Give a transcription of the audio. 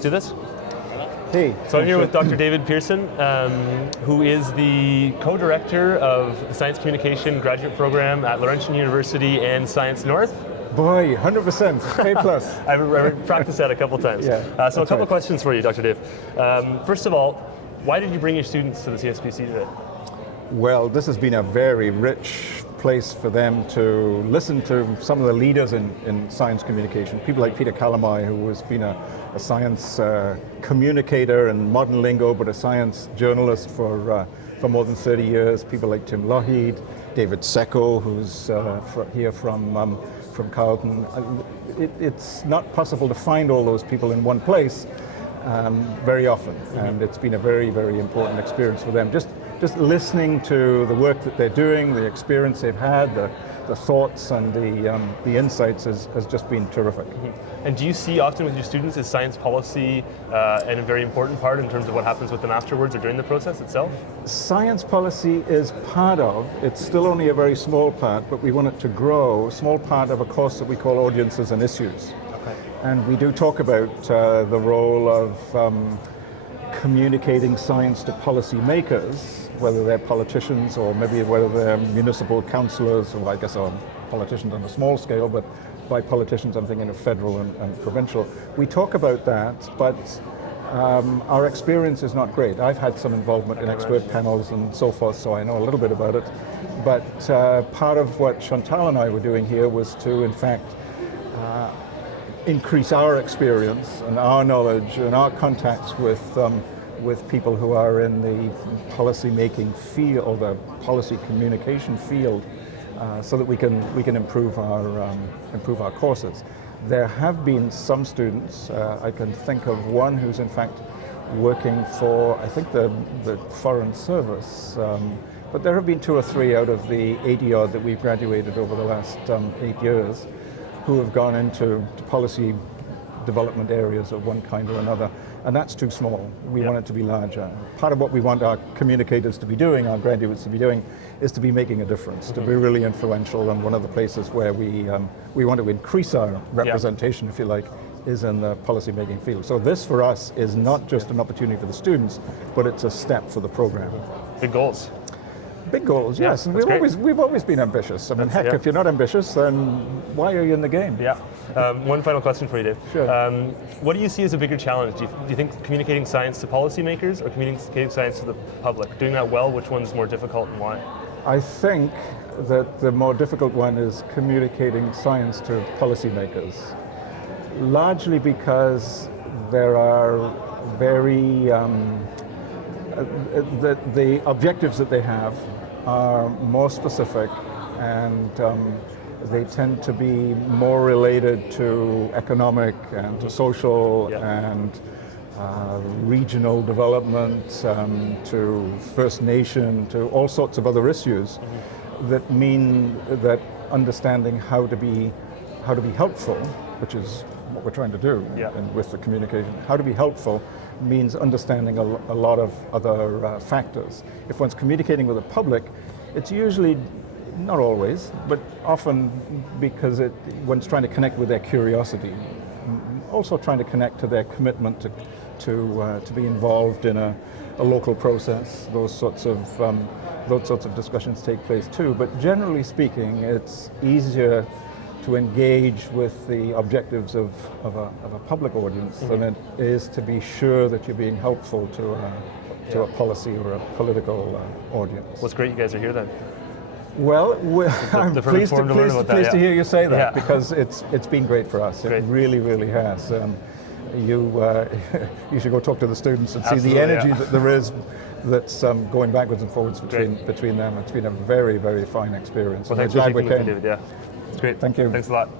let's do this. Hey. So I'm here with Dr. David Pearson, who is the co-director of the Science Communication Graduate Program at Laurentian University and Science North. Boy, 100%, A+. I've practiced that a couple times. Yeah, so a couple of questions for you, Dr. Dave. First of all, why did you bring your students to the CSPC today? Well, this has been a very rich place for them to listen to some of the leaders in science communication. People like Peter Calamai, who has been a science communicator in modern lingo, but a science journalist for more than 30 years. People like Tim Lougheed, David Secco, who's here from Carleton. It's not possible to find all those people in one place very often, and it's been a very, very important experience for them. Just listening to the work that they're doing, the experience they've had, the thoughts and the insights has just been terrific. And do you see often with your students is science policy and a very important part in terms of what happens with them afterwards or during the process itself? Science policy is part of, it's still only a very small part, but we want it to grow, a small part of a course that we call Audiences and Issues. Okay. And we do talk about the role of communicating science to policymakers, whether they're politicians or maybe whether they're municipal councillors, or I guess are politicians on a small scale, but by politicians I'm thinking of federal and provincial. We talk about that, but our experience is not great. I've had some involvement in expert panels and so forth, so I know a little bit about it. But part of what Chantal and I were doing here was to, in fact, increase our experience and our knowledge and our contacts with people who are in the policy making field or the policy communication field, so that we can improve our courses. There have been some students. I can think of one who's in fact working for, I think, the Foreign Service. But there have been 2 or 3 out of the 80 odd that we've graduated over the last 8 years who have gone into policy development areas of one kind or another, and that's too small. We want it to be larger. Part of what we want our communicators to be doing, our graduates to be doing, is to be making a difference, to be really influential, and one of the places where we want to increase our representation, if you like, is in the policy making field. So this for us is not just an opportunity for the students, but it's a step for the program. Big goals. Big goals, yes, and we've always been ambitious. I mean, heck, if you're not ambitious, then why are you in the game? Yeah. One final question for you, Dave. Sure. What do you see as a bigger challenge? Do you think communicating science to policymakers or communicating science to the public? Doing that well, which one's more difficult and why? I think that the more difficult one is communicating science to policymakers, largely because there are very the objectives that they have are more specific, and they tend to be more related to economic and to social and regional development, to First Nation, to all sorts of other issues that mean that understanding how to be helpful, which is what we're trying to do and with the communication, how to be helpful means understanding a lot of other factors. If one's communicating with the public, it's usually, not always, but often because one's trying to connect with their curiosity, also trying to connect to their commitment to be involved in a local process. Those sorts of discussions take place too, but generally speaking, it's easier to engage with the objectives of a public audience than it is to be sure that you're being helpful to a policy or a political audience. Well, it's great you guys are here then. Well, I'm pleased to hear you say that, because it's been great for us. It really, really has. You should go talk to the students and see the energy that there is that's going backwards and forwards between them. It's been a very, very fine experience. Well, thanks for speaking with me, David. Yeah, it's great. Thank you. Thanks a lot.